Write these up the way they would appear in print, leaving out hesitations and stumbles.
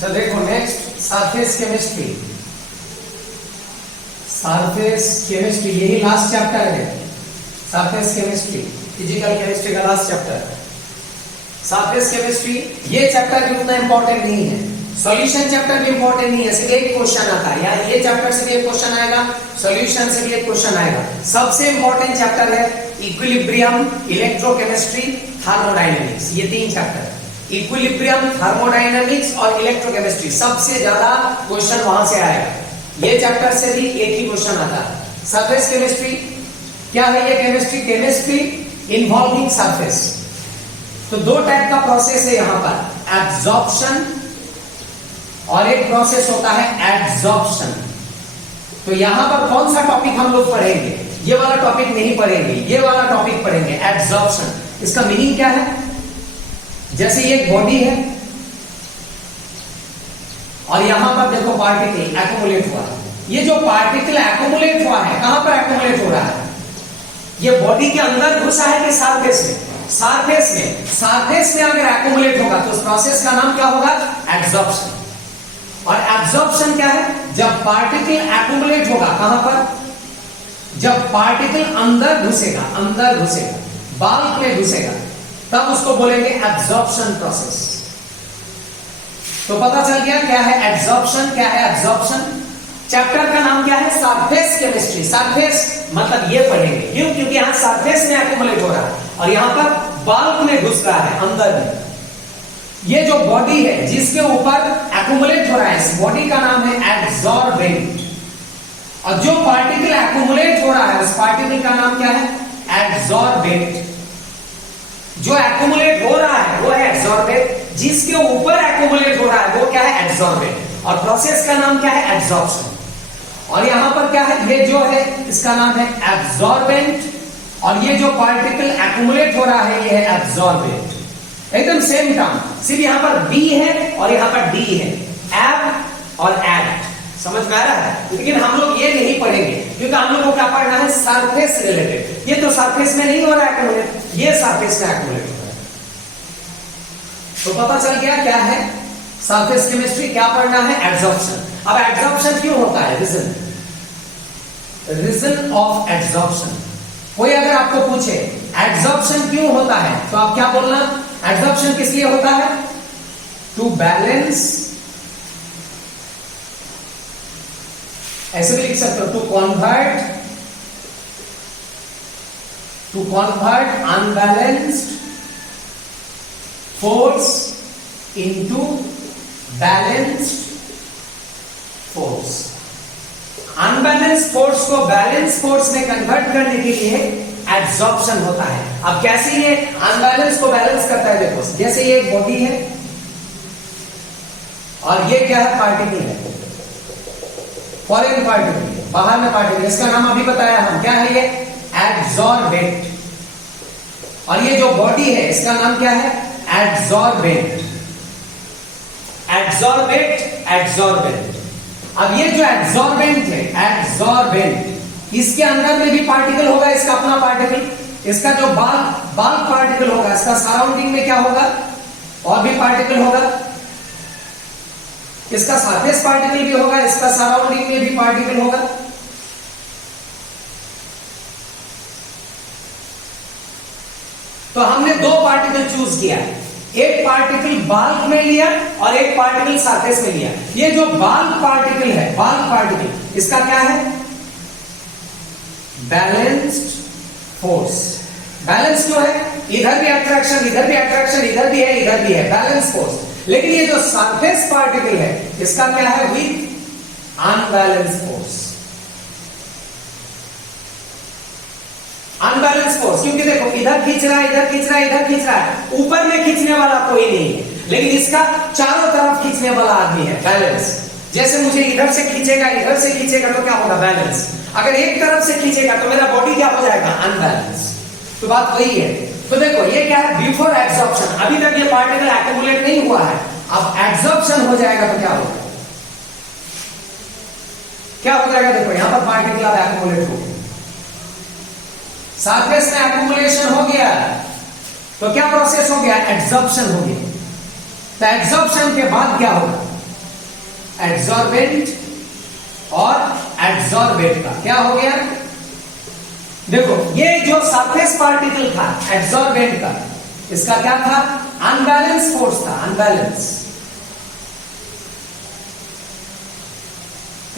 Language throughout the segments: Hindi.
तो देखो next surface chemistry. Surface chemistry यही लास्ट चैप्टर है। सरफेस केमिस्ट्री फिजिकल केमिस्ट्री का लास्ट चैप्टर। सरफेस केमिस्ट्री ये चैप्टर भी उतना इंपॉर्टेंट नहीं है, सॉल्यूशन चैप्टर भी इंपॉर्टेंट नहीं है, सिर्फ एक क्वेश्चन आता है यार, ये चैप्टर से भी एक क्वेश्चन आएगा, सॉल्यूशन से भी एक क्वेश्चन आएगा। सबसे इंपॉर्टेंट चैप्टर है इक्विलिब्रियम, इलेक्ट्रोकेमिस्ट्री, थर्मोडायनेमिक्स, ये तीन चैप्टर। इक्विलिब्रियम, थर्मोडायनेमिक्स और इलेक्ट्रोकेमिस्ट्री, सबसे ज्यादा क्वेश्चन वहां से आएगा। ये चैप्टर से भी एक ही क्वेश्चन आता है। सरफेस केमिस्ट्री क्या है? ये केमिस्ट्री, केमिस्ट्री इन्वॉल्विंग सरफेस। तो दो टाइप का प्रोसेस है यहां पर, एब्जॉर्प्शन और एक प्रोसेस होता है एडजॉर्प्शन। तो यहां पर कौन सा टॉपिक हम लोग पढ़ेंगे? ये वाला टॉपिक नहीं पढ़ेंगे, ये वाला टॉपिक पढ़ेंगे, एडजॉर्प्शन। इसका मीनिंग क्या है? जैसे ये एक बॉडी है और यहां पर देखो पार्टिकल एक्युमुलेट हुआ है। ये जो पार्टिकल एक्युमुलेट हुआ है, कहां पर एक्युमुलेट हो रहा है? ये बॉडी के अंदर घुसा है कि सरफेस में? सरफेस में। सरफेस में अगर एक्युमुलेट होगा तो उस प्रोसेस का नाम क्या होगा? एब्जॉर्प्शन। और एब्जॉर्प्शन क्या है? जब पार्टिकल एक्युमुलेट होगा, कहां पर? जब पार्टिकल अंदर घुसेगा, अंदर घुसेगा, बाल्क में घुसेगा, तब उसको बोलेंगे एब्जॉर्प्शन प्रोसेस। तो पता चल गया क्या है एब्जॉर्प्शन, क्या है एब्जॉर्प्शन। चैप्टर का नाम क्या है? Surface chemistry. सरफेस मतलब ये पढ़ेंगे, क्यों? क्योंकि यहां सरफेस में एक्युमुलेट हो रहा है और यहां पर बाल्क में घुस रहा है, अंदर में। ये जो बॉडी है जिसके ऊपर एक्युमुलेट हो रहा है, इस बॉडी का नाम है एब्जॉर्बेंट। और जो पार्टिकल एक्युमुलेट हो रहा है, उस पार्टिकल का नाम क्या है? एब्जॉर्बेंट। जो एक्युमुलेट हो रहा है वो है एब्जॉर्बेंट, जिसके ऊपर एक्युमुलेट हो रहा है वो क्या है? एब्जॉर्बेंट। और प्रोसेस का नाम क्या है? एब्जॉर्प्शन। और यहां पर क्या है? ये जो है इसका नाम है एब्जॉर्बेंट, और ये जो पार्टिकल एक्युमुलेट हो रहा है ये है एब्जॉर्बेंट। एकदम सेम टर्म, सिर्फ यहां पर बी है और यहां पर डी है, एब और एड। समझ में आ रहा है? लेकिन हम लोग ये नहीं पढ़ेंगे क्योंकि हम लोग को क्या पढ़ना है? Surface related. ये तो सरफेस में नहीं हो रहा है एक्युमुलेट, ये सरफेस में एक्युमुलेट हो रहा है। तो पता चल गया क्या है सरफेस केमिस्ट्री, क्या पढ़ना है? एब्जॉर्प्शन। अब एब्जॉर्प्शन क्यों होता है? Reason, reason of absorption. कोई अगर आपको पूछे एब्जॉर्प्शन क्यों होता है, तो आप क्या बोलना? एब्जॉर्प्शन किस लिए होता है? टू बैलेंस, ऐसे भी लिख सकते हो, to convert unbalanced force into balanced force. Unbalance force को बैलेंस फोर्स में कन्वर्ट करने के लिए एब्जॉर्प्शन होता है। अब कैसे ये अनबैलेंस को बैलेंस करता है? देखो, जैसे ये एक बॉडी है और ये क्या है? पार्टिकल है, फॉरेन पार्टिकल, बाहर में पार्टिकल। इसका नाम अभी बताया हम, क्या है ये? एब्जॉर्बेंट। और ये जो बॉडी है इसका नाम क्या है? एब्जॉर्बेंट। Absorbent, absorbent. अब ये जो एब्जॉर्बेंट है, एब्जॉर्बेंट, इसके अंदर में भी पार्टिकल होगा, इसका अपना पार्टिकल, इसका जो बाल्क पार्टिकल होगा, इसका सराउंडिंग में क्या होगा? और भी पार्टिकल होगा, इसका सरफेस पार्टिकल भी होगा, इसका सराउंडिंग में भी पार्टिकल होगा। तो हमने दो पार्टिकल चूज किया, एक पार्टिकल बाल्क में लिया और एक पार्टिकल सरफेस में लिया। ये जो बाल्क पार्टिकल है, बाल्क पार्टिकल, इसका क्या है? Balanced force. बैलेंस क्यों है? इधर भी अट्रैक्शन, इधर भी अट्रैक्शन, इधर भी है, इधर भी है, बैलेंस फोर्स। लेकिन ये जो सरफेस पार्टिकल है इसका क्या है? With unbalance force. Unbalance force, क्योंकि देखो इधर खींच रहा है, इधर खींच रहा है, इधर खींच रहा है, ऊपर में खींचने वाला कोई नहीं है, लेकिन इसका चारों तरफ खींचने वाला आदमी है, बैलेंस। जैसे मुझे इधर से खींचेगा, इधर से खींचेगा तो क्या होगा? बैलेंस। अगर एक तरफ से खींचेगा तो मेरा बॉडी क्या हो जाएगा? अनबैलेंस। तो बात वही है। तो देखो ये क्या है? बिफोर एब्जॉर्प्शन, अभी तक ये पार्टिकल एक्युमुलेट नहीं हुआ है, अब एब्जॉर्प्शन हो जाएगा तो क्या होगा? क्या हो जाएगा? देखो यहां पर पार्टिकल अब एक्युमुलेट हो गया, सरफेस में एक्युमुलेशन हो गया, तो क्या प्रोसेस हो गया? एब्जॉर्प्शन हो गया। तो एब्जॉर्प्शन के बाद क्या होगा? एड्सॉर्बेंट और एड्सॉर्बेट का क्या हो गया? देखो ये जो सरफेस पार्टिकल था एड्सॉर्बेंट का, इसका क्या था? अनबैलेंस फोर्स था, अनबैलेंस।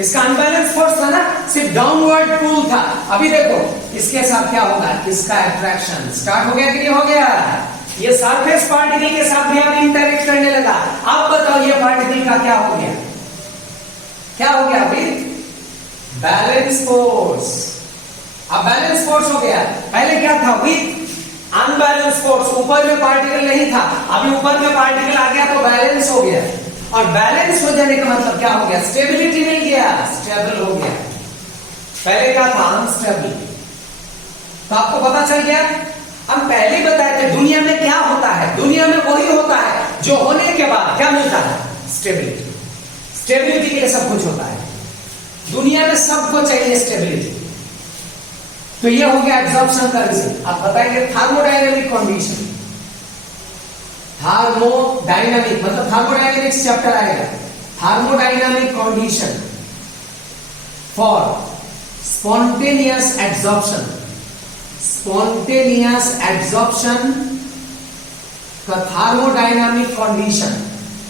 इसका अनबैलेंस फोर्स था ना, सिर्फ डाउनवर्ड पुल था। अभी देखो इसके साथ क्या होगा? इसका अट्रैक्शन स्टार्ट हो गया कि नहीं हो गया? ये सरफेस पार्टिकल के साथ भी अब इंटरेक्ट करने लगा। अब बताओ ये पार्टिकल का क्या हो गया? क्या हो गया अभी? Balance force. अब बैलेंस फोर्स हो गया। पहले क्या था? With unbalance force. ऊपर में पार्टिकल नहीं था, अभी ऊपर में पार्टिकल आ गया तो बैलेंस हो गया। और बैलेंस हो जाने का मतलब क्या हो गया? स्टेबिलिटी मिल गया, स्टेबल हो गया। पहले क्या था? अनस्टेबल। तो आपको पता चल गया। हम पहले ही बताए थे दुनिया में क्या होता है, दुनिया में वही होता है जो होने के बाद क्या मिलता है? स्टेबिलिटी। स्टेबिलिटी के लिए सब कुछ होता है दुनिया में, सबको चाहिए स्टेबिलिटी। तो ये हो गया एब्जॉर्प्शन का रीजन। आप बताएंगे थर्मोडायनेमिक कंडीशन। थर्मोडायनेमिक मतलब थर्मोडायनेमिक्स चैप्टर आएगा। Thermodynamic condition for spontaneous absorption. Spontaneous absorption का thermodynamic condition.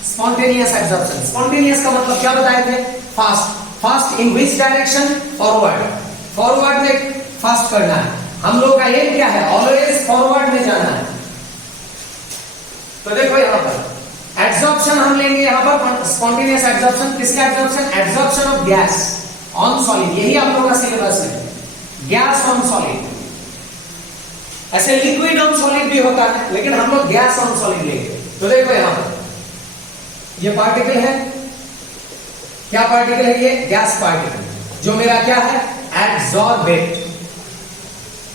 Spontaneous absorption, spontaneous का मतलब क्या बताए थे? Fast. Fast in which direction? Forward. Forward में फास्ट करना है। हम लोग का एम क्या है? ऑलवेज फॉरवर्ड में जाना है। तो देखो यहां पर एब्जॉर्प्शन हम लेंगे यहां पर स्पॉन्टेनियस एब्जॉर्प्शन। किसका absorption? Absorption of gas on solid. यही आप लोगों का सिलेबस है, गैस ऑन सॉलिड। ऐसे लिक्विड ऑन सॉलिड भी होता है, लेकिन हम लोग गैस ऑन सॉलिड लेंगे। तो देखो यहां पर ये पार्टिकल है, क्या पार्टिकल है? ये गैस पार्टिकल जो मेरा क्या है? एड्सॉर्बेट।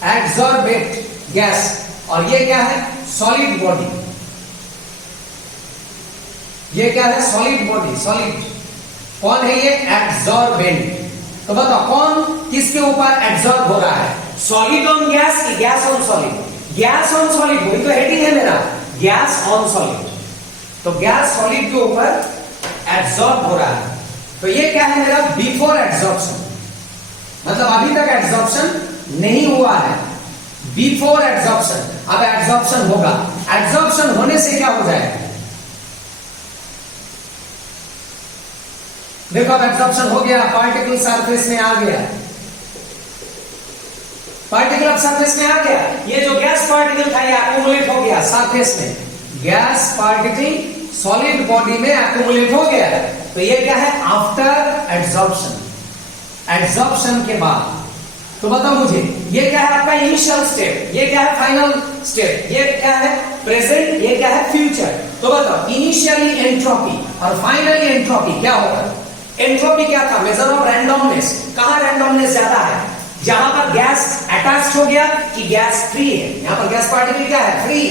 Adsorbate gas. और ये क्या है? Solid body. ये क्या है? Solid body, solid. कौन है ये? एड्सॉर्बेंट। तो बताओ कौन किसके ऊपर एब्जॉर्ब हो रहा है? सॉलिड ऑन गैस की gas on solid? Gas on solid, वही तो हेडिंग है मेरा, गैस ऑन सॉलिड। तो गैस सॉलिड के ऊपर एब्जॉर्ब हो रहा है। तो ये क्या है मेरा? बिफोर एब्जॉर्प्शन, मतलब अभी तक एब्जॉर्प्शन नहीं हुआ है, बिफोर एब्जॉर्प्शन। अब एब्जॉर्प्शन होगा। एब्जॉर्प्शन होने से क्या हो जाएगा? देखो अब एब्जॉर्प्शन हो गया, पार्टिकल सरफेस में आ गया। पार्टिकल अब सरफेस में आ गया। ये जो गैस पार्टिकल था ये एक्यूमुलेट हो गया सरफेस में। गैस पार्टिकल सॉलिड बॉडी में एक्यूमुलेट हो गया। तो ये क्या है? After absorption. एब्जॉर्प्शन के बाद। तो बताओ मुझे ये क्या है? आपका इनिशियल स्टेप। ये क्या है? Final step. ये क्या है? प्रेजेंट। ये क्या है? फ्यूचर। तो बताओ इनिशियली एंट्रोपी और फाइनली एंट्रोपी क्या होगा? एंट्रोपी क्या था? Measure of randomness. कहां रैंडमनेस ज्यादा है? जहां पर गैस अटैच हो गया कि गैस फ्री है। यहां पर गैस पार्टिकल क्या है? फ्री।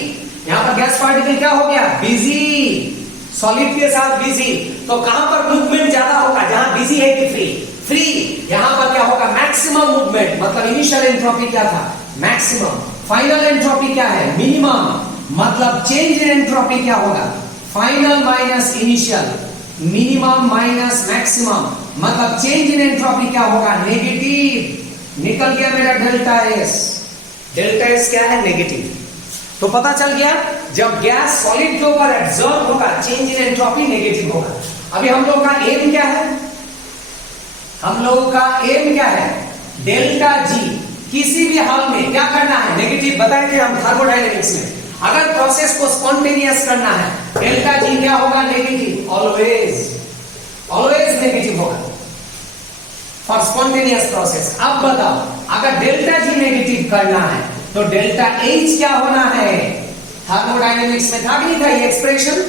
यहां पर गैस पार्टिकल क्या हो गया? बिजी, सॉलिड के साथ बिजी। तो कहां पर मूवमेंट ज्यादा होगा? जहां बिजी है कि फ्री? फ्री। यहां पर क्या होगा? Maximum movement. मतलब इनिशियल एंट्रोपी क्या था? मैक्सिमम। फाइनल एंट्रोपी क्या है? मिनिमम। मतलब चेंज इन एंट्रोपी क्या होगा? Final minus initial, minimum minus maximum. मतलब चेंज इन एंट्रोपी क्या होगा? नेगेटिव। निकल गया मेरा डेल्टा एस। डेल्टा एस क्या है? नेगेटिव। तो पता चल गया जब गैस सॉलिड के ऊपर एब्जॉर्ब होगा चेंज इन एंट्रोपी नेगेटिव होगा। अभी हम लोग का एम क्या है? हम लोगों का एम क्या है? डेल्टा जी किसी भी हाल में क्या करना है? नेगेटिव। बताए थे हम थर्मोडायनेमिक्स में, अगर प्रोसेस को स्पॉन्टेनियस करना है डेल्टा जी क्या होगा? नेगेटिव। ऑलवेज, ऑलवेज नेगेटिव होगा फॉर स्पॉन्टेनियस प्रोसेस। अब बताओ अगर डेल्टा जी नेगेटिव करना है तो डेल्टा एच क्या होना है? थर्मोडायनेमिक्स में था कि नहीं था ये एक्सप्रेशन?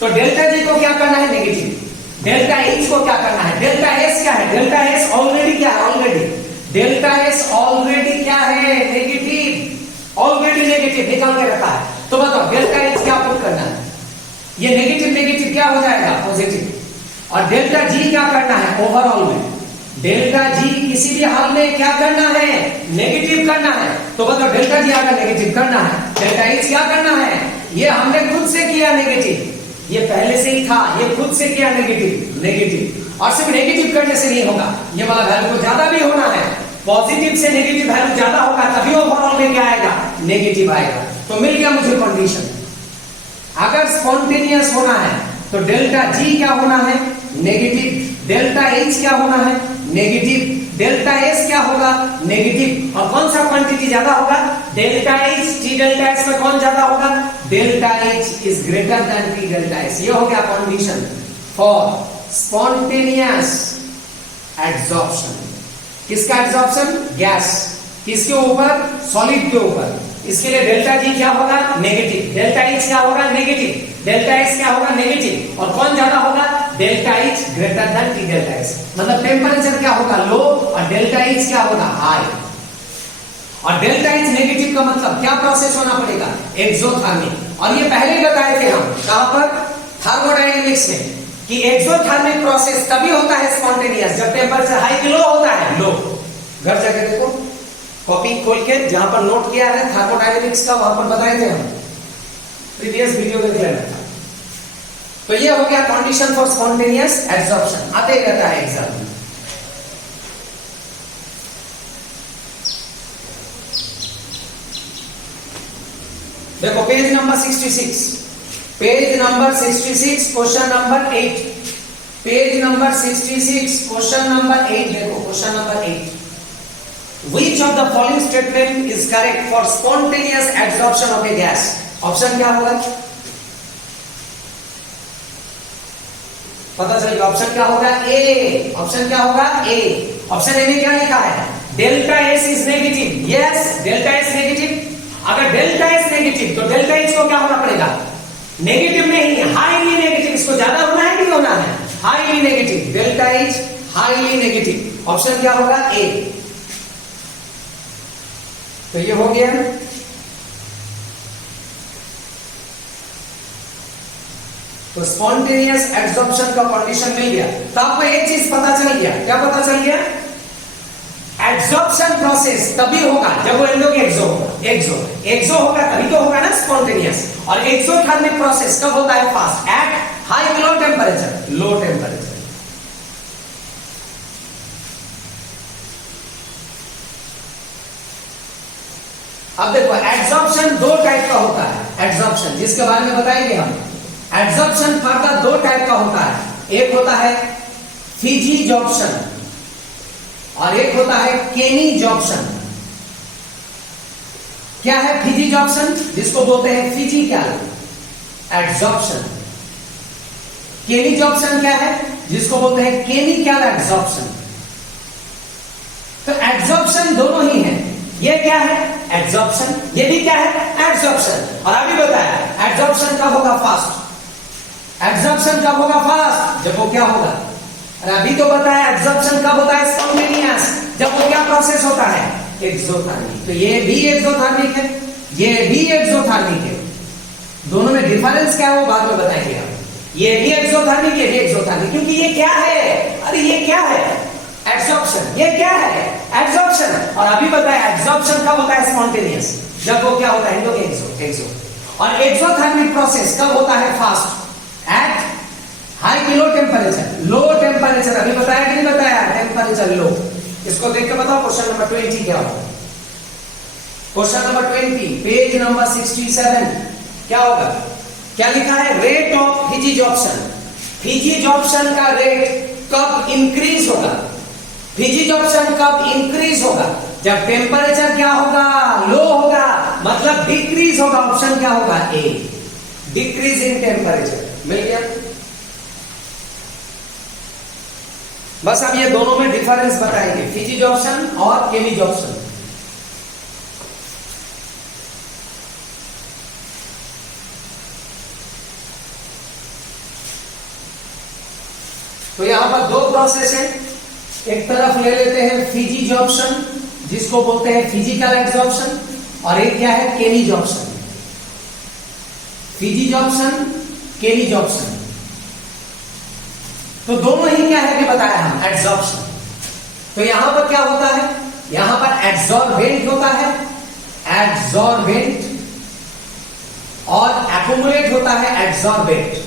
तो डेल्टा जी को क्या करना है? नेगेटिव। डेल्टा एच को क्या करना है? डेल्टा एस क्या है? डेल्टा एस ऑलरेडी क्या है? ऑलरेडी डेल्टा एस ऑलरेडी क्या है? नेगेटिव। ऑलरेडी नेगेटिव निकाल के रखा है। तो बताओ डेल्टा एच क्या पुट करना है? ये नेगेटिव नेगेटिव क्या हो जाएगा? पॉजिटिव। और डेल्टा जी क्या करना है? ओवरऑल में डेल्टा जी किसी भी हाल में क्या करना है? नेगेटिव करना है। तो बताओ डेल्टा जी अगर नेगेटिव करना है डेल्टा एच क्या करना है? ये हमने खुद से किया नेगेटिव। ये पहले से ही था, ये खुद से किया नेगेटिव नेगेटिव, और सिर्फ नेगेटिव करने से नहीं होगा, ये वाला वैल्यू को ज्यादा भी होना है, पॉजिटिव से नेगेटिव वैल्यू ज्यादा होगा तभी ओवरऑल में क्या आएगा, नेगेटिव आएगा। तो मिल गया मुझे कंडीशन। अगर स्पॉन्टेनियस होना है तो डेल्टा जी क्या होना है, नेगेटिव, डेल्टा एच क्या होना है, नेगेटिव, डेल्टा एस क्या होगा, नेगेटिव, और कौन सा क्वांटिटी ज्यादा होगा, delta H, T delta S में कौन ज्यादा होगा, delta H is greater than T delta S. ये हो गया कंडीशन फॉर स्पॉन्टेनियस एड्सॉर्प्शन। किसका एड्सॉर्प्शन, गैस, किसके ऊपर, सॉलिड के ऊपर। इसके लिए डेल्टा जी क्या होगा, नेगेटिव, डेल्टा एच क्या होगा, नेगेटिव, डेल्टा एस क्या होगा, नेगेटिव, और कौन ज्यादा होगा, delta H greater than T delta S. मतलब टेम्परेचर क्या होगा, लो, और डेल्टा एच क्या होगा, हाई। और डेल्टा एच नेगेटिव का मतलब क्या प्रोसेस होना पड़ेगा, एक्सोथर्मिक। और ये पहले ही बताए थे हम, कहां पर, थर्मोडायनेमिक्स में, कि एक्सोथर्मिक प्रोसेस तभी होता है स्पॉन्टेनियस जब टेम्परेचर हाई की लो होता है, लो। घर जाके देखो, कॉपी खोल के जहां पर नोट किया है थर्मोडायनेमिक्स का, वहां पर बताए थे हम, प्रीवियस वीडियो देख लेना था। तो ये हो गया कंडीशन फॉर स्पॉन्टेनियस एब्जॉर्प्शन, आते ही रहता है एग्जाम में। देखो page number 66, page number 66, question number 8, page number 66, question number 8। देखो question number 8, which of the following statement is correct for spontaneous absorption of a gas? Option क्या होगा, पता चलिए, ऑप्शन क्या होगा, ए। ऑप्शन क्या होगा, ए। ऑप्शन ए में क्या लिखा है, delta S is negative, yes, delta S negative. अगर डेल्टा एस नेगेटिव तो डेल्टा एच को क्या होना पड़ेगा, नेगेटिव नहीं, हाईली नेगेटिव। इसको ज्यादा होना है कि होना है, highly negative, delta H highly negative. Option क्या होगा, ए। तो ये हो गया। तो स्पॉन्टेनियस एब्जॉर्प्शन का कंडीशन मिल गया। तो आपको एक चीज पता चल गया, क्या पता चल गया, एब्जॉर्प्शन प्रोसेस तभी होगा जब वो एंडो एक्सो होगा, एक्सो होगा तभी तो होगा ना स्पॉन्टेनियस। और एक्सोथर्मिक प्रोसेस कब होता है, fast, at high low temperature, low temperature. अब देखो एब्जॉर्प्शन दो टाइप का होता है, एब्जॉर्प्शन जिसके बारे में बताएंगे हम। एब्जॉर्प्शन फर्दर दो टाइप का होता है, एक होता है फिजिजॉर्प्शन और एक होता है केमिजॉर्प्शन। क्या है फिजिजॉर्प्शन, जिसको बोलते हैं फिजिकल एब्जॉर्प्शन। केमिजॉर्प्शन क्या है, जिसको बोलते हैं केमिकल एब्जॉर्प्शन। तो एब्जॉर्प्शन दोनों ही है, ये क्या है एब्जॉर्प्शन, ये भी क्या है एब्जॉर्प्शन। और अभी बताया एब्जॉर्प्शन कब होगा, फास्ट। एब्जॉर्प्शन कब होगा, फास्ट, जब वो क्या होगा, और अभी तो बताया एब्जॉर्प्शन कब होता है, स्पॉन्टेनियस, जब वो क्या प्रोसेस होता है, एक्सोथर्मिक। तो ये भी एक्सोथर्मिक है, ये भी एक्सोथर्मिक है। दोनों में डिफरेंस क्या है वो बाद में बताएंगे हम। ये भी एक्सोथर्मिक, ये भी एक्सोथर्मिक, क्योंकि ये क्या है, अरे ये क्या है एब्जॉर्प्शन, ये क्या है एब्जॉर्प्शन। और अभी बताया एब्जॉर्प्शन कब होता है, स्पॉन्टेनियस, जब वो क्या होता है, एक्सो। और एक्सोथर्मिक प्रोसेस कब होता है, फास्ट, एट हाई की लो टेम्परेचर, लो टेम्परेचर। अभी बताया कि नहीं बताया, टेम्परेचर लो। इसको देख के बताओ क्वेश्चन नंबर 20 क्या होगा। क्वेश्चन नंबर 20 पेज नंबर 67 क्या होगा, क्या लिखा है, रेट ऑफ फिजिजॉर्प्शन। फिजिजॉर्प्शन का रेट कब इंक्रीज होगा, फिजिजॉर्प्शन कब इंक्रीज होगा, जब टेम्परेचर क्या होगा, लो होगा, मतलब डिक्रीज होगा। ऑप्शन क्या होगा, ए, डिक्रीज इन टेम्परेचर। मिल गया। बस अब ये दोनों में डिफरेंस बताएंगे, फिजिजॉर्प्शन और केमिजॉर्प्शन। तो यहां पर दो प्रोसेस है, एक तरफ ले लेते हैं फिजिजॉर्प्शन जिसको बोलते हैं फिजिकल एब्जॉर्प्शन, और एक क्या है केमिजॉर्प्शन। फिजिजॉर्प्शन, केमिजॉर्प्शन, तो दोनों ही क्या है कि बताया हम, एब्जॉर्प्शन। तो यहां पर क्या होता है, यहां पर एब्जॉर्बेंट होता है, एब्जॉर्बेंट, और एक्युमुलेट होता है एब्जॉर्बेंट।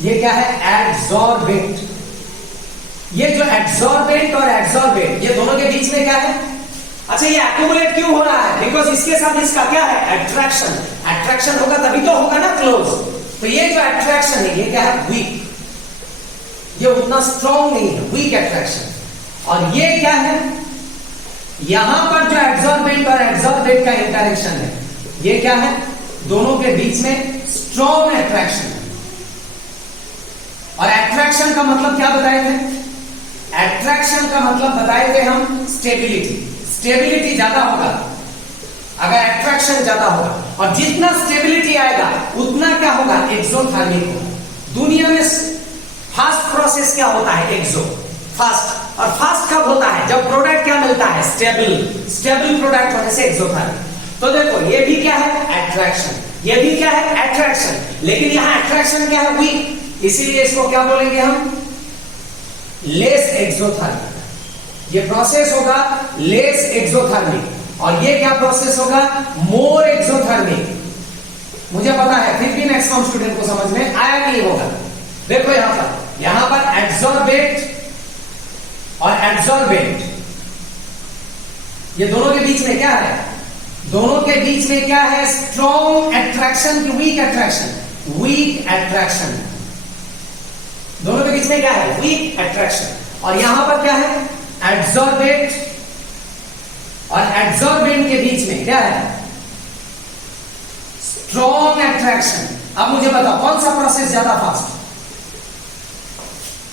ये क्या है? एड्सॉर्बेंट। ये जो एड्सॉर्बेंट और एड्सॉर्बेंट, ये दोनों के बीच में क्या है? अच्छा, ये एक्यूमुलेट क्यों हो रहा है? बिकॉज इसके साथ इसका क्या है? अट्रैक्शन। अट्रैक्शन होगा तभी तो होगा ना क्लोज। तो ये जो अट्रैक्शन है, ये क्या है? वीक। ये उतना स्ट्रॉन्ग नहीं है, वीक अट्रैक्शन। और ये क्या है? यहां पर जो एड्सॉर्बेंट और एड्सॉर्बेंट का इंटरेक्शन है, ये क्या है? दोनों के बीच में स्ट्रॉन्ग अट्रैक्शन। और अट्रैक्शन का मतलब क्या बताए थे? अट्रैक्शन का मतलब बताए थे हम स्टेबिलिटी। स्टेबिलिटी ज्यादा होगा अगर अट्रैक्शन ज्यादा होगा, और जितना स्टेबिलिटी आएगा उतना क्या होगा? एक्सोथर्मिक होगा। दुनिया में फास्ट प्रोसेस क्या होता है? एक्सो, फास्ट। और फास्ट कब होता है? जब प्रोडक्ट क्या मिलता है? स्टेबल। स्टेबल प्रोडक्ट होने से एक्सोथर्मिक। तो देखो, ये भी क्या है? अट्रैक्शन। ये भी क्या है? अट्रैक्शन। लेकिन यहां अट्रैक्शन क्या है? वीक। इसीलिए इसको क्या बोलेंगे हम? Less exothermic. ये प्रोसेस होगा लेस एक्सोथर्मिक, और ये क्या प्रोसेस होगा? मोर एक्सोथर्मिक। मुझे पता है फिर भी मैक्सिमम स्टूडेंट को समझ में आया नहीं होगा। देखो यहां पर एड्सॉर्बेंट और एड्सॉर्बेंट, ये दोनों के बीच में क्या है? दोनों के बीच में क्या है? स्ट्रॉन्ग अट्रैक्शन की वीक अट्रैक्शन? Weak attraction. दोनों के बीच में क्या है? Weak attraction. और यहां पर क्या है? एड्सॉर्बेंट और एड्सॉर्बेंट के बीच में क्या है? Strong attraction. अब मुझे बताओ कौन सा प्रोसेस ज्यादा फास्ट?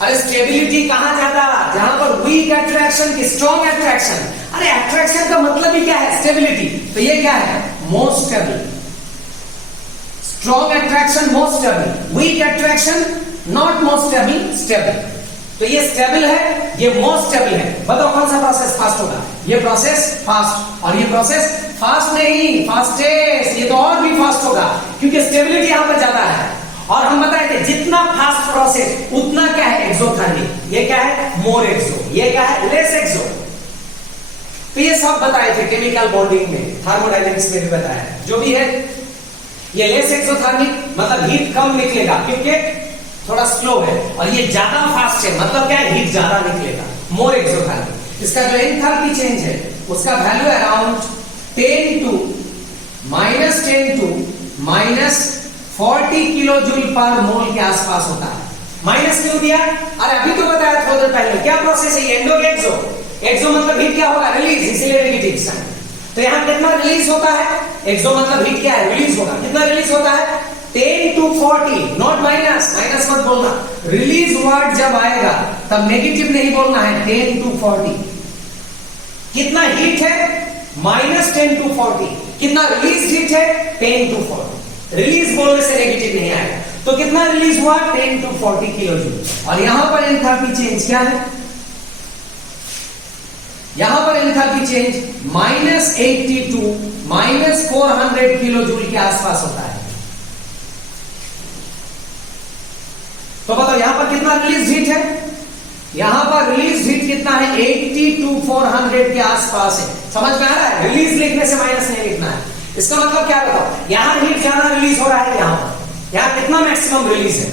अरे स्टेबिलिटी कहां ज्यादा? जहां पर वीक अट्रैक्शन की स्ट्रॉन्ग अट्रैक्शन। अरे अट्रैक्शन का मतलब ही क्या है? स्टेबिलिटी। तो ये क्या है? More stable. Strong attraction more stable, weak attraction not more stable, stable. तो ये स्टेबल है, ये मोर स्टेबल है। बताओ कौन सा प्रोसेस फास्ट होगा? ये प्रोसेस फास्ट, और ये प्रोसेस फास्ट नहीं, फास्टेस्ट। ये तो और भी फास्ट होगा क्योंकि स्टेबिलिटी यहां पर ज्यादा है। और हम बताए थे जितना फास्ट प्रोसेस उतना क्या है? एक्सोथर्मिक। ये क्या है? मोर एक्सो। ये क्या है? लेस एक्सो। तो ये सब बताए थे केमिकल बॉन्डिंग में, थर्मोडायनेमिक्स में भी बताया। जो भी है, ये लेस एक्सोथर्मिक मतलब हीट कम निकलेगा क्योंकि थोड़ा स्लो है, और ये ज्यादा फास्ट है मतलब क्या है? हीट ज्यादा निकलेगा, मोर एक्सोथर्मिक। इसका जो एंथैल्पी चेंज है उसका value around 10 to -40 kilo joule per mole के आसपास होता है। माइनस क्यों दिया? अरे अभी तो बताया थोड़ी देर पहले क्या प्रोसेस है? एंडो एक्सो। एक्सो मतलब हीट क्या होगा? रिलीज, इसीलिए नेगेटिव साइन। तो यहां कितना रिलीज होता है? एक्सो मतलब हीट क्या है? रिलीज होगा। कितना रिलीज होता है? 10 to 40, नॉट माइनस। माइनस मत बोलना, रिलीज वर्ड जब आएगा तब नेगेटिव नहीं बोलना है। 10 to 40 कितना हीट है? -10 to 40। कितना रिलीज हीट है? 10 to 40। रिलीज बोलने से नेगेटिव नहीं आएगा। तो कितना रिलीज हुआ? 10 to 40 किलो जूल। और यहां पर एंथैल्पी चेंज क्या है? यहां पर enthalpy change -80 to -400 kilo joule के आसपास होता है। तो बताओ यहां पर कितना रिलीज हीट है? यहां पर रिलीज हीट कितना है? 80 to 400 के आसपास है। समझ में आ रहा है? रिलीज लिखने से माइनस नहीं लिखना है। इसका मतलब क्या बताओ? यहां हीट ज्यादा रिलीज हो रहा है, यहां कितना मैक्सिमम रिलीज है?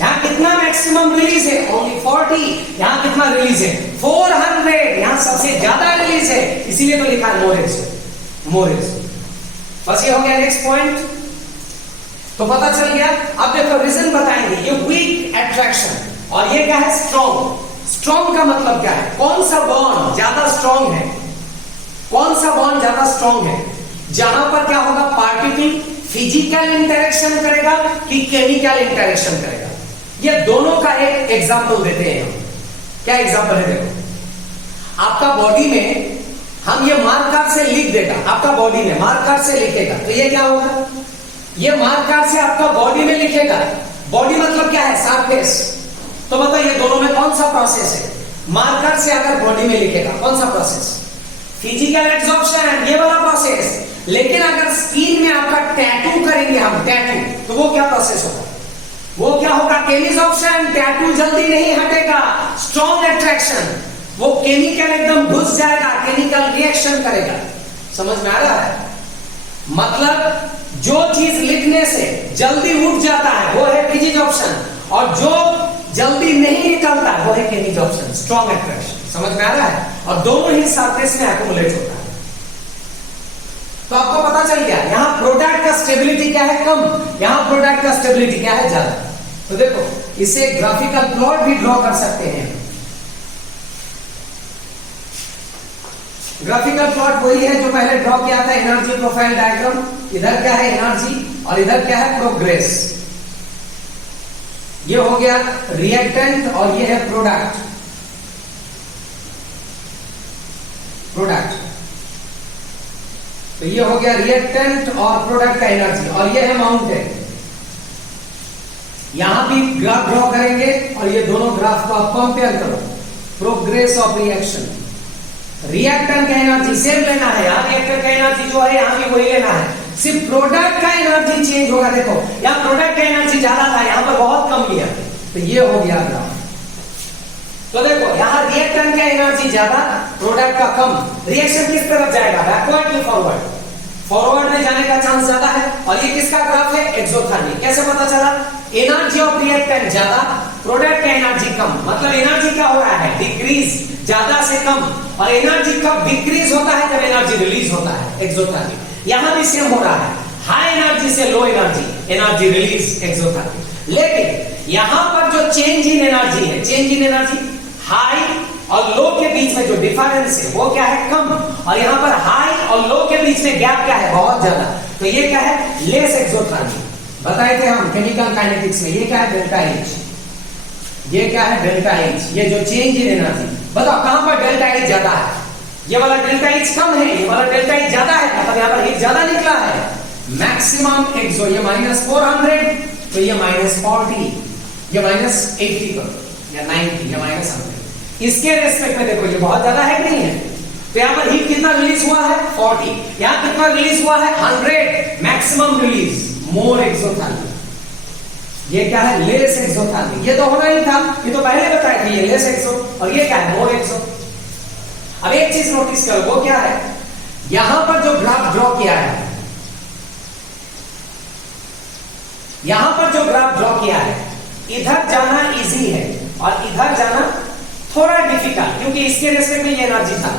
यहां कितना मैक्सिमम रिलीज है? ओनली 40। यहां कितना रिलीज है? 400। यहां सबसे ज्यादा रिलीज है, इसीलिए तो लिखा है मोर एक्सो। मोर एक्सो। बस ये हो गया नेक्स्ट पॉइंट। तो पता चल गया। अब देखो रीजन बताएंगे। ये वीक अट्रैक्शन और ये क्या है? स्ट्रॉन्ग। स्ट्रॉन्ग का मतलब क्या है? कौन सा बॉन्ड ज्यादा स्ट्रॉन्ग है? कौन सा बॉन्ड ज्यादा स्ट्रॉन्ग है? जहां पर क्या होगा? पार्टिकल फिजिकल इंटरेक्शन करेगा कि केमिकल इंटरेक्शन करेगा? ये दोनों का एक एग्जांपल देते हैं हम। क्या एग्जांपल है? देखो आपका बॉडी में हम ये मार्कर से लिख देगा, आपका बॉडी में मार्कर से लिखेगा तो ये क्या होगा? ये मार्कर से आपका बॉडी में लिखेगा। बॉडी मतलब क्या है? सरफेस। तो बताओ ये दोनों में कौन सा प्रोसेस है? मार्कर से अगर बॉडी में लिखेगा कौन सा प्रोसेस? फिजिकल एब्जॉर्प्शन, ये वाला प्रोसेस। लेकिन अगर स्किन में आपका टैटू करेंगे हम, टैटू, तो वो क्या प्रोसेस होगा? वो क्या होगा? केमिसॉर्प्शन। टैटू जल्दी नहीं हटेगा, स्ट्रॉन्ग अट्रैक्शन। वो केमिकल एकदम घुस जाएगा, केमिकल रिएक्शन करेगा। समझ में आ रहा है? मतलब जो चीज लिखने से जल्दी उठ जाता है वो है फिजिसॉर्प्शन, और जो जल्दी नहीं निकलता वो है के नीज ऑप्शन, स्ट्रॉन्ग अट्रैक्शन। समझ में आ रहा है? और दोनों ही सरफेस में एक्युमुलेट होता है। तो आपको पता चल गया यहां प्रोडक्ट का स्टेबिलिटी क्या है, कम, यहां प्रोडक्ट का स्टेबिलिटी क्या है, ज्यादा। तो देखो इसे ग्राफिकल प्लॉट भी ड्रॉ कर सकते हैं। ग्राफिकल प्लॉट वही है जो पहले ड्रॉ किया था, एनर्जी प्रोफाइल डायग्राम। इधर क्या है एनर्जी और इधर क्या है प्रोग्रेस। ये हो गया रिएक्टेंट और ये है प्रोडक्ट। तो ये हो गया रिएक्टेंट और प्रोडक्ट का एनर्जी, और ये है माउंटेन। यहां भी ग्राफ ड्रॉ करेंगे और ये दोनों ग्राफ को आप कंपेयर करो, प्रोग्रेस ऑफ रिएक्शन। रिएक्टेंट का एनर्जी सेम लेना है, यहां रिएक्टेंट का एनर्जी जो है यहां भी वही लेना है, सिर्फ प्रोडक्ट का एनर्जी चेंज होगा। देखो यहां प्रोडक्ट का एनर्जी ज्यादा था, यहां पर बहुत कम लिया, तो ये हो गया ग्राफ। तो देखो यहां रिएक्टेंट का एनर्जी ज्यादा, प्रोडक्ट का कम। रिएक्शन किस तरफ जाएगा, बैकवर्ड की फॉरवर्ड? फॉरवर्ड में जाने का चांस ज्यादा है। और ये किसका ग्राफ है, एक्सोथर्मिक। कैसे पता चला? एनर्जी ऑफ रिएक्टेंट ज्यादा, प्रोडक्ट का एनर्जी कम, मतलब एनर्जी क्या हो रहा है, डिक्रीज, ज्यादा से कम। और एनर्जी कब डिक्रीज होता है, जब एनर्जी रिलीज होता है, एक्सोथर्मिक। यहां भी सेम हो रहा है, हाई एनर्जी से लो एनर्जी रिलीज, एक्सोथर्मिक। लेकिन यहां पर जो चेंज इन एनर्जी है, चेंज इन एनर्जी हाई और लो के बीच में जो डिफरेंस है वो क्या है, कम। और यहां पर हाई और लो के बीच में गैप क्या है, बहुत ज्यादा। तो ये क्या है, लेस एक्सोथर्मिक। बताए थे हम केमिकल काइनेटिक्स में, ये क्या है डेल्टा एच, ये क्या है डेल्टा एच, ये जो चेंज इन एनर्जी। बताओ कहां पर डेल्टा एच ज्यादा है, ये वाला डेल्टा एच कम है, ये वाला डेल्टा एच ज्यादा है, मतलब यहां पर हीट ज्यादा निकला है। मैक्सिमम एक्सो, ये -400, तो ये -40, ये -80 करो या 90 या -100। इसके रेस्पेक्ट में देखो ये बहुत ज्यादा है कि नहीं है। तो यहां पर हीट कितना रिलीज हुआ है, 40, यहां कितना रिलीज हुआ है, 100, मैक्सिमम रिलीज, मोर एक्सोथर्मिक। ये क्या है, लेस एक्सोथर्मिक। ये तो होना ही था, ये तो पहले बताया था, ये लेस एक्सो, और ये क्या है, मोर एक्सो। अब एक चीज नोटिस करो, वो क्या है, यहां पर जो ग्राफ ड्रॉ किया है, यहां पर जो ग्राफ ड्रॉ किया है, इधर जाना इजी है और इधर जाना थोड़ा डिफिकल्ट, क्योंकि इसके रेस्पेक्ट में ये एनर्जी था।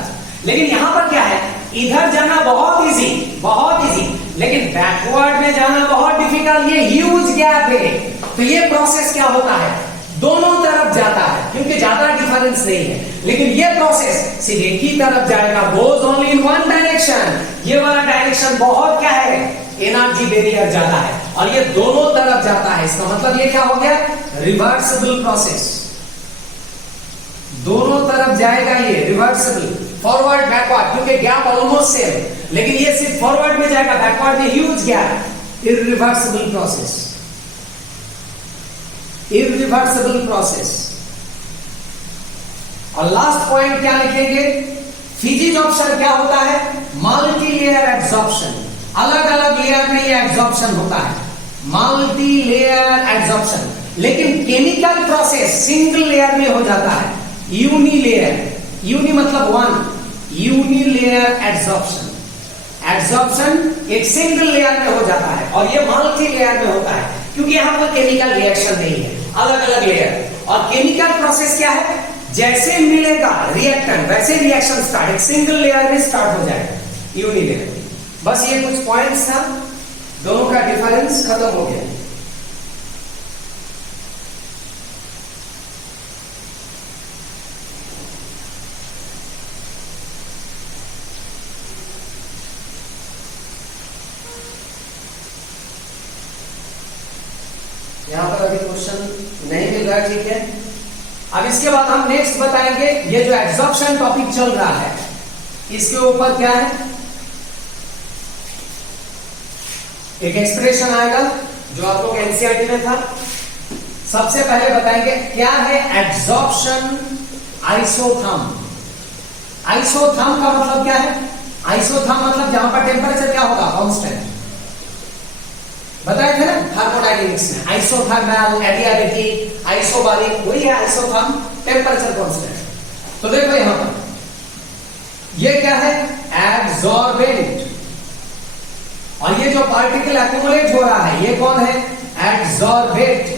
लेकिन यहां पर क्या है, इधर जाना बहुत इजी, बहुत इजी, लेकिन बैकवर्ड में जाना बहुत डिफिकल्ट, ये ह्यूज गैप है। तो ये प्रोसेस क्या होता है, दोनों तरफ जाता है, क्योंकि ज्यादा डिफरेंस नहीं है। लेकिन ये प्रोसेस सिर्फ एक ही तरफ जाएगा, goes only in one direction. ये वाला डायरेक्शन बहुत क्या है, एनर्जी बैरियर ज्यादा है, और ये दोनों तरफ जाता है। इसका मतलब ये क्या हो गया, रिवर्सिबल प्रोसेस, दोनों तरफ जाएगा ये, रिवर्सिबल, फॉरवर्ड बैकवर्ड, क्योंकि गैप ऑलमोस्ट सेम। लेकिन ये सिर्फ फॉरवर्ड में जाएगा, बैकवर्ड में huge gap, irreversible process, irreversible process. और लास्ट पॉइंट क्या लिखेंगे, फिजिक्स ऑप्शन क्या होता है, मल्टी लेयर एब्जॉर्प्शन। अलग अलग लेयर में ये एब्जॉर्प्शन होता है, मल्टी लेयर एब्जॉर्प्शन। लेकिन केमिकल प्रोसेस सिंगल लेयर में हो जाता है, यूनिलेयर, यूनि मतलब वन, यूनिलेयर एब्जॉर्प्शन। एब्जॉर्प्शन एक सिंगल लेयर में हो जाता है और ये मल्टी लेयर में होता है, क्योंकि यहां कोई केमिकल रिएक्शन नहीं है, अलग अलग लेयर। और केमिकल प्रोसेस क्या है, जैसे मिलेगा रिएक्टेंट वैसे रिएक्शन स्टार्ट, एक सिंगल लेयर में स्टार्ट हो जाएगा, यूनिलेयर। बस ये कुछ पॉइंट्स था, दोनों का डिफरेंस खत्म हो गया। यहां पर अभी क्वेश्चन नहीं मिल रहा, ठीक है। अब इसके बाद हम नेक्स्ट बताएंगे, ये जो एब्जॉर्प्शन टॉपिक चल रहा है इसके ऊपर क्या है, एक एक्सप्रेशन आएगा जो आप लोग एनसीईआरटी में था। सबसे पहले बताएंगे क्या है एब्जॉर्प्शन आइसोथर्म। आइसोथर्म का मतलब क्या है, आइसोथर्म मतलब जहां पर टेम्परेचर क्या होगा, कांस्टेंट। बताए थे ना थर्मोडायनेमिक्स में, आइसोथर्मल, एडियाबैटिक, आइसोबारिक, वही है आइसोथर्म, टेम्परेचर कांस्टेंट। तो देखो यहां पर ये क्या है, एब्जॉर्बेंट। और ये जो पार्टिकल एक्युमुलेट हो रहा है ये कौन है, एब्जॉर्बेट।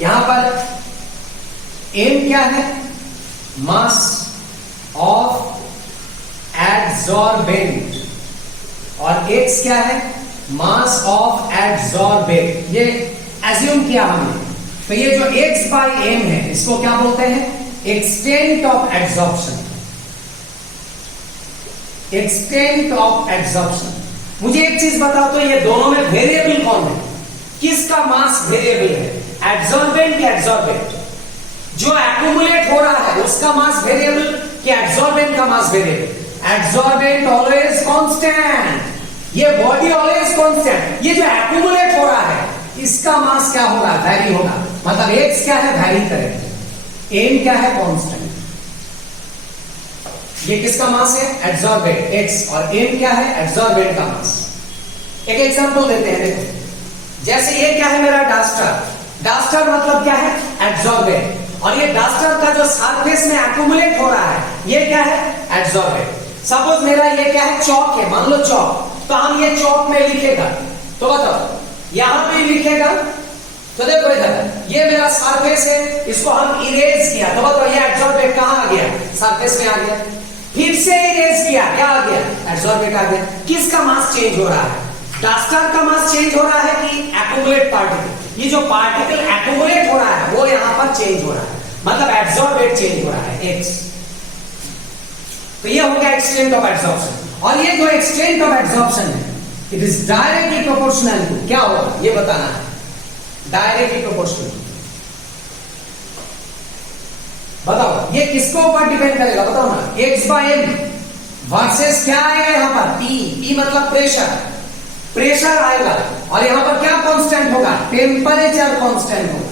यहां पर एम क्या है, मास ऑफ एड्सॉर्बेंट, और एक्स क्या है, मास ऑफ एड्सॉर्बेंट। ये एज्यूम किया हमने, तो ये जो एक्स बाई एम है इसको क्या बोलते हैं, extent of adsorption. Extent of adsorption. मुझे एक चीज बताओ तो ये दोनों में वेरिएबल कौन है, किसका मास वेरिएबल है, एड्सॉर्बेंट या एड्सॉर्बेंट? जो एक्यूमुलेट हो रहा है उसका मास वेरिएबल कि एड्सॉर्बेंट का मास वेरिएबल? एड्सॉर्बेंट ऑलवेज कांस्टेंट, ये बॉडी ऑलवेज कांस्टेंट। ये जो एक्यूमुलेट हो रहा है इसका मास क्या होगा, वैरी होगा। मतलब एक्स क्या है, वैरी करेगा, एम क्या है, कांस्टेंट। ये किसका मास है, एड्सॉर्बेंट एक्स, और एम क्या है, एड्सॉर्बेंट का मास। एक एग्जांपल देते हैं, देखो जैसे ये क्या है मेरा डास्टर, डास्टर मतलब क्या है, एड्सॉर्बेंट, और ये डास्टर का जो सरफेस में एक्यूमुलेट हो रहा है ये क्या है, एड्सॉर्बेंट। सपोज मेरा ये क्या है, चौक है, मान लो चौक, तो हम ये चौक में लिखेगा, तो बताओ यहां पे लिखेगा, तो देखो इधर ये मेरा सरफेस है, इसको हम इरेज किया, तो बताओ ये एड्सॉर्बेंट कहां आ गया, सरफेस में आ गया। फिर से इरेज किया, क्या आ गया, एड्सॉर्बेंट आ गया। किसका मास चेंज हो रहा है, डास्टर का मास चेंज हो रहा है कि एक्यूमुलेट पार्टिकल? ये जो पार्टिकल एक्यूमुलेट हो रहा है वो यहां पर चेंज हो रहा है, मतलब एड्सॉर्बेंट चेंज हो रहा है, एक्स। तो ये हो गया एक्सटेंट ऑफ एड्सॉर्प्शन। और ये जो एक्सटेंट ऑफ एड्सॉर्प्शन है it is directly proportional to, क्या होगा ये बताना है, डायरेक्टली प्रोपोर्शनल। बताओ ये किसके ऊपर डिपेंड करेगा, बताओ ना, एक्स बाय एम वर्सेस क्या आएगा यहां पर, पी। पी मतलब प्रेशर, प्रेशर आएगा, और यहां पर क्या कांस्टेंट होगा, टेम्परेचर कांस्टेंट होगा।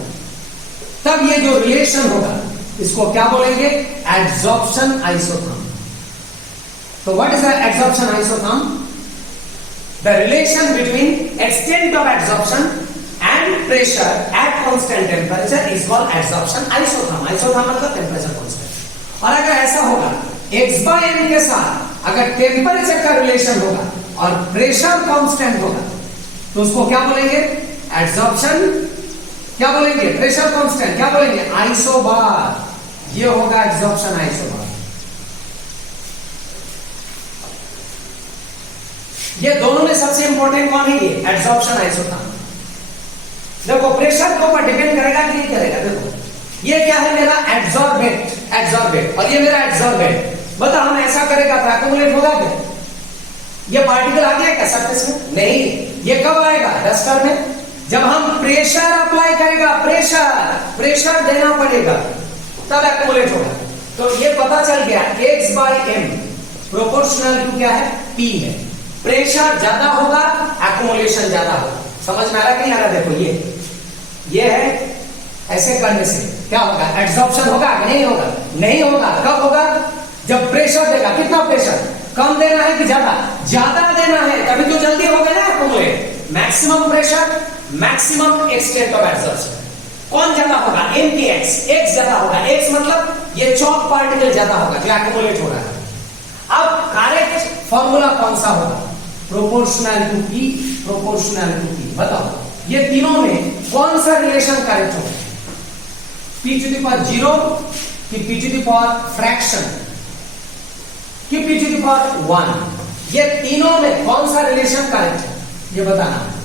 तब ये जो रिलेशन होगा इसको क्या बोलेंगे, एड्सॉर्प्शन आइसोथर्म। तो what is the adsorption isotherm? The relation between extent of adsorption and pressure at constant temperature is called adsorption isotherm. Isotherm मतलब टेम्परेचर कांस्टेंट। और अगर ऐसा होगा एक्स बाय एम के साथ अगर टेम्परेचर का रिलेशन होगा और प्रेशर कांस्टेंट होगा तो उसको क्या बोलेंगे, एड्सॉर्प्शन, क्या बोलेंगे, प्रेशर कांस्टेंट, क्या बोलेंगे, आइसोबार। ये होगा एड्सॉर्प्शन आइसोबार। ये दोनों में सबसे इंपॉर्टेंट कौन है, ये एड्सॉर्प्शन आइसोथर्म। देखो प्रेशर के ऊपर डिपेंड करेगा कि नहीं करेगा। देखो ये क्या है मेरा एड्सॉर्बेंट, एड्सॉर्बेंट, और ये मेरा एड्सॉर्बेंट। बता हम ऐसा करेगा तो एक्यूमुलेट होगा क्या, ये पार्टिकल आ गया क्या सरफेस में? नहीं। ये कब आएगा, डस्टर में, जब हम प्रेशर अप्लाई करेगा, प्रेशर देना पड़ेगा तब एक्यूमुलेट होगा। तो ये पता चल गया x by m proportional to क्या है, पी है। प्रेशर ज्यादा होगा, एक्यूमुलेशन ज्यादा होगा। समझ में आ रहा कि नहीं आ रहा? देखो ये है, ऐसे करने से क्या होगा, एड्सॉर्प्शन होगा कि नहीं होगा? नहीं होगा। कब होगा, जब प्रेशर देगा। कितना प्रेशर, कम देना है कि ज्यादा? ज्यादा देना है, तभी तो जल्दी होगा ना accumulate. Maximum pressure, maximum extent of adsorption. कौन ज्यादा होगा, एम की एक्स, एक्स ज्यादा होगा। एक्स मतलब ये चौक पार्टिकल ज्यादा होगा जो एक्यूमुलेट हो रहा है। अब करेक्ट फॉर्मूला कौन सा होगा, proportional to p, proportional to p. बताओ ये तीनों में कौन सा रिलेशन करेक्ट होगा, पी टू द पावर 0 कि p to the power fraction कि पी टू द पावर 1? ये तीनों में कौन सा रिलेशन करेक्ट है ये बताना है।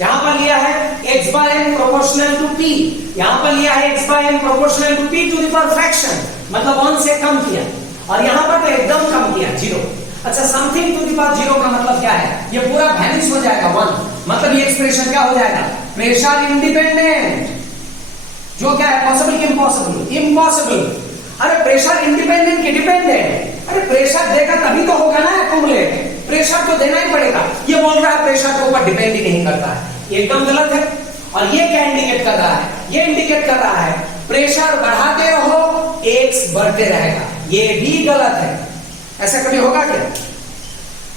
यहां पर लिया है x bye m proportional to p, यहां पर लिया है x bye m proportional to p to the power fraction, मतलब 1 से कम किया, और यहां पर तो एकदम कम किया 0। अच्छा, समथिंग टू द पावर 0 का मतलब क्या है, ये पूरा वैनिश हो जाएगा 1, मतलब ये एक्सप्रेशन क्या हो जाएगा, प्रेशर इंडिपेंडेंट। जो क्या है, पॉसिबल कि इम्पॉसिबल? इम्पॉसिबल। अरे प्रेशर इंडिपेंडेंट कि डिपेंडेंट? अरे प्रेशर देगा तभी तो होगा ना एक्यूमुलेट, प्रेशर तो देना ही पड़ेगा। ये बोल रहा है प्रेशर के ऊपर डिपेंड ही नहीं करता है, एकदम गलत है। और ये क्या इंडिकेट कर रहा है, ये इंडिकेट कर रहा है प्रेशर बढ़ाते रहो एक्स बढ़ते रहेगा, ये भी गलत है। ऐसा कभी होगा क्या?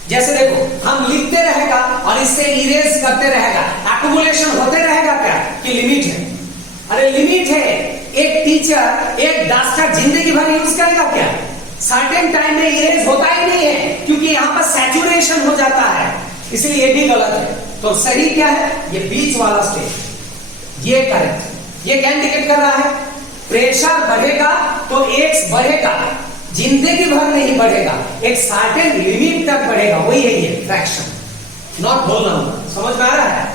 जैसे देखो हम लिखते रहेगा और इससे इरेज करते रहेगा, एक्यूमुलेशन होते रहेगा क्या, कि लिमिट है? अरे लिमिट है। एक टीचर एक डस्टर जिंदगी भर यूज करेगा क्या? सर्टेन टाइम में इरेज होता ही नहीं है, क्योंकि यहां पर सैचुरेशन हो जाता है, इसलिए ये भी गलत है। तो सही क्या है? ये बीच वाला स्टेज, ये करेक्ट। ये क्या इंडिकेट कर रहा है? प्रेशर बढ़ेगा तो एक्स बढ़ेगा, जिंदगी भर नहीं बढ़ेगा, एक सर्टेन लिमिट तक बढ़ेगा, वही है ये फ्रैक्शन, नॉट होल नंबर। समझ में आ रहा है?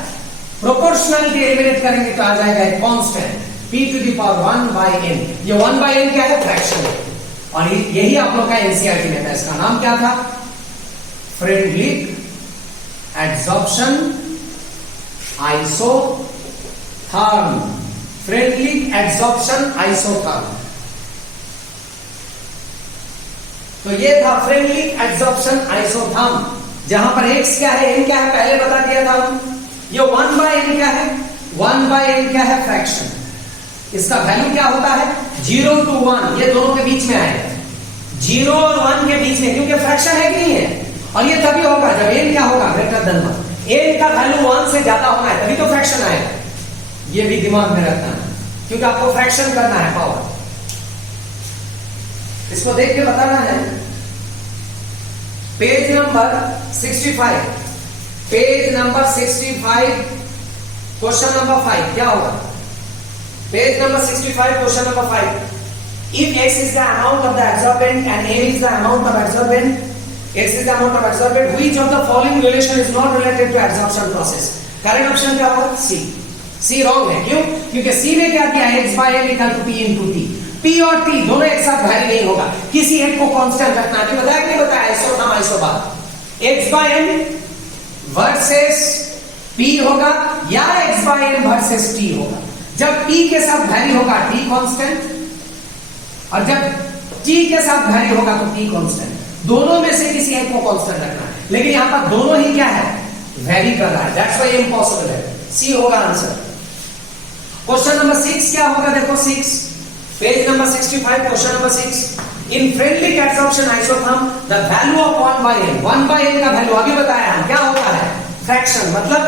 प्रोपोर्शनलिटी एलिमिनेट करेंगे तो आ जाएगा एक constant p to the power 1 by n। ये 1 बाय n क्या है? फ्रैक्शन है। और यही आप लोग का एनसीईआरटी में था। इसका नाम क्या था? Freundlich adsorption isotherm. Freundlich adsorption isotherm. तो ये था फ्रेडरिक एडसॉर्प्शन आइसोथर्म, जहां पर x क्या है, n क्या है, पहले बता दिया था हम। ये 1 बाय n क्या है? 1 बाय n क्या है? फ्रैक्शन। इसका वैल्यू क्या होता है? 0 to 1, ये दोनों के बीच में आएगा, 0 और 1 के बीच में, क्योंकि फ्रैक्शन है कि नहीं है। और ये तभी होगा जब n क्या होगा? Greater than 1। n का वैल्यू 1 से ज्यादा होना है तभी तो फ्रैक्शन आएगा। ये भी दिमाग में रखना है, क्योंकि आपको फ्रैक्शन करना है पावर। इसको देख के बताना है। Page number 65, page number 65, question number 5 क्या होगा? Page number 65, question number 5। If x is the amount of the absorbent and m is the amount of absorbent, x is the amount of absorbent, which of the following relation is not related to absorption process? Correct option क्या होगा? सी। सी रॉन्ग है, क्यों? क्योंकि सी ने क्या किया? x by m equal to p into t। p और t दोनों एक साथ वैरी नहीं होगा, किसी एक को कांस्टेंट रखना है। बताया कि नहीं बताया? Isotherm isobar. x by m versus p होगा या x by m versus t होगा। जब p के साथ वैरी होगा t कांस्टेंट, और जब t के साथ वैरी होगा तो t कांस्टेंट। दोनों में से किसी एक को कांस्टेंट रखना है, लेकिन यहां पर दोनों ही क्या है? वैरी कर रहा है। दैट्स व्हाई इम्पॉसिबल है। सी होगा आंसर। क्वेश्चन नंबर 6 क्या होगा? देखो 6, page number 65, question number 6। In Freundlich adsorption isotherm the value of 1 by n, 1 by n का वैल्यू अभी बताया हम क्या होता है? फ्रैक्शन, मतलब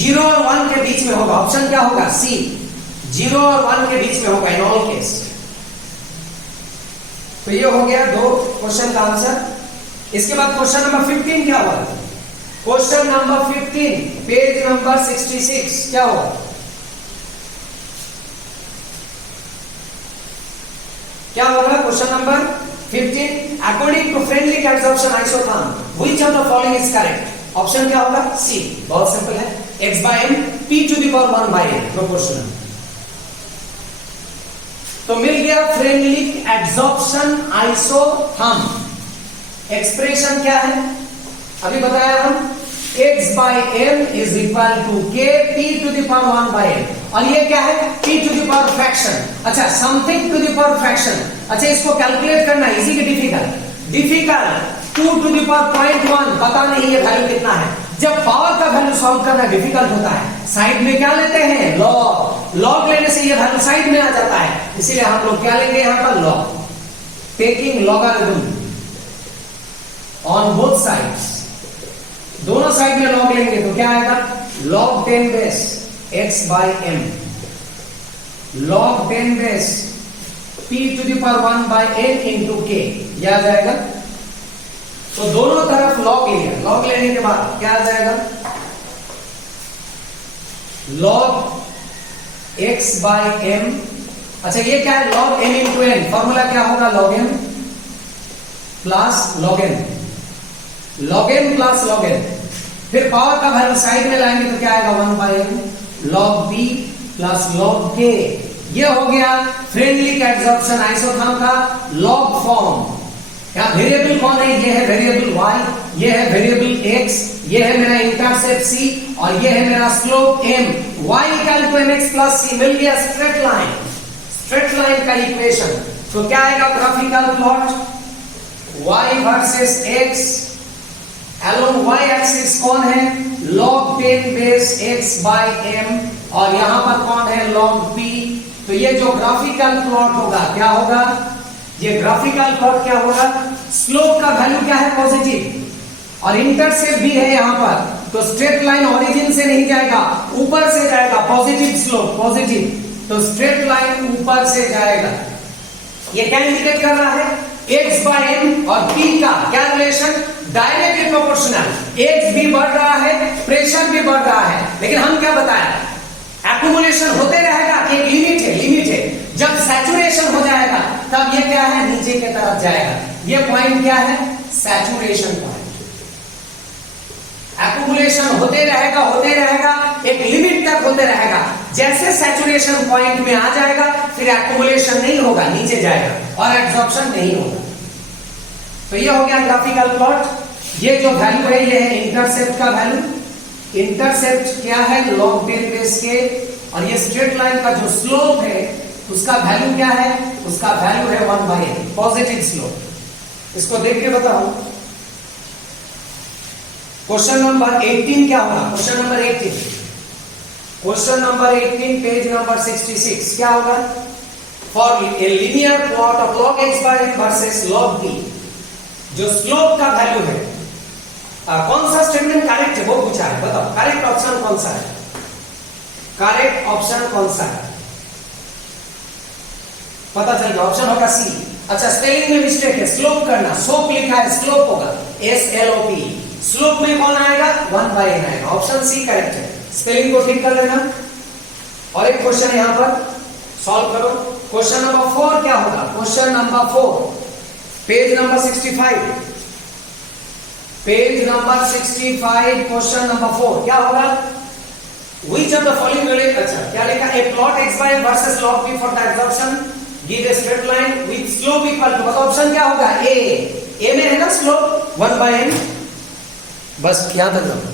0 और 1 के बीच में होगा। ऑप्शन क्या होगा? सी, 0 और 1 के बीच में होगा इन ऑल केस। तो ये हो गया 2 क्वेश्चन का आंसर। इसके बाद क्वेश्चन नंबर 15 क्या होगा? क्वेश्चन नंबर 15, पेज नंबर 66 क्या होगा? क्या होगा question number 15? According to Freundlich adsorption isotherm which of the following is correct? Option क्या होगा? सी। बहुत सिंपल है, x by m p to the power 1 by n proportional. तो मिल गया फ्रेडरिक एडसॉर्प्शन आइसोथर्म। एक्सप्रेशन क्या है? अभी बताया हम, x by m is equal to k p to the power 1 by n। और ये क्या है? p to the power fraction. अच्छा, something to the power fraction. अच्छा, इसको कैलकुलेट करना इजी कि difficult? Difficult. 2 to the power 0.1 पता नहीं ये वैल्यू कितना है। जब पावर का वैल्यू सॉल्व करना डिफिकल्ट होता है, साइड में क्या लेते हैं? लॉग। लॉग लेने से ये वैल्यू साइड में आ जाता है, इसीलिए हम लोग क्या लेंगे यहां पर? Log. Taking logarithm on both sides, दोनों साइड में लॉग लेंगे तो क्या आएगा? log 10 base x by m, log 10 base p to the power 1 by n into k, ये आ जाएगा। तो दोनों तरफ log लिया, log लेने के बाद क्या आ जाएगा? log x by m। अच्छा, ये क्या है? log m into n। Formula क्या होगा? log m plus log n, log m plus log n। फिर पावर का वैल्यू साइड में लाएंगे तो क्या आएगा? 1 by n log p plus log k। ये हो गया फ्रेडरिक एडसॉर्प्शन आइसोथर्म का log फॉर्म। क्या वेरिएबल कौन है? ये है वेरिएबल y, ये है वेरिएबल x, ये है मेरा इंटरसेप्ट c, और ये है मेरा slope m। y equal to mx plus c। मिल गया स्ट्रेट लाइन, स्ट्रेट लाइन का इक्वेशन। तो क्या आएगा? Graphical plot y versus x, along y axis कौन है? log 10 base x by m, और यहां पर कौन है? log p। तो ये जो ग्राफिकल प्लॉट होगा क्या होगा? ये ग्राफिकल प्लॉट क्या होगा? स्लोप का वैल्यू क्या है? पॉजिटिव, और इंटरसेप्ट भी है यहां पर, तो स्ट्रेट लाइन ओरिजिन से नहीं जाएगा, ऊपर से जाएगा। पॉजिटिव स्लोप, पॉजिटिव, तो स्ट्रेट लाइन ऊपर से जाएगा। ये क्या इंडिकेट कर रहा है? x by n और p का क्या रिलेशन, डायरेक्टली प्रोपोर्शनल। x भी बढ़ रहा है, प्रेशर भी बढ़ रहा है, लेकिन हम क्या बताया, एक्यूमुलेशन होते रहेगा कि एक लिमिट है। जब सैचुरेशन हो जाएगा तब ये क्या है, नीचे की तरफ जाएगा। ये पॉइंट क्या है, सैचुरेशन पॉइंट। एक्यूमुलेशन होते रहेगा, एक लिमिट तक होते रहेगा। जैसे सैचुरेशन पॉइंट में आ जाएगा फिर एक्यूमुलेशन नहीं होगा, नीचे जाएगा और एब्जॉर्प्शन नहीं होगा। तो ये हो गया ग्राफिकल प्लॉट। ये जो वैल्यू है ये है इंटरसेप्ट का वैल्यू। इंटरसेप्ट क्या है, लॉग डेल बेस के, और ये स्ट्रेट लाइन का जो स्लोप है उसका वैल्यू क्या है, उसका वैल्यू है 1/n, पॉजिटिव स्लोप। इसको देख के बताओ। क्वेश्चन नंबर 18 क्या होगा, क्वेश्चन नंबर 18 पेज नंबर 66 क्या होगा, for a linear plot of log x by n versus log b, जो स्लोप का वैल्यू है, कौन सा स्टेटमेंट करेक्ट है वो पूछा है, बताओ करेक्ट ऑप्शन कौन सा है, करेक्ट ऑप्शन कौन सा है, पता चल गया, ऑप्शन होगा सी। अच्छा, स्पेलिंग में मिस्टेक है, स्लोप करना, सोप लिखा है, स्लोप होगा SLOP। स्लोप में कौन आएगा, 1/n आएगा, ऑप्शन सी करेक्ट है। स्पेलिंग को ठीक कर लेना। और एक क्वेश्चन यहां पर सॉल्व करो। क्वेश्चन नंबर 4 क्या होगा, question number 4 page number 65, page number 65 question number 4 क्या होगा, which of the following will, अच्छा क्या लिखा, a plot x by n versus log b for the absorption, give a straight line with slope equal to, बताओ ऑप्शन क्या होगा, ए में है ना स्लोप 1/n, बस यहां तक।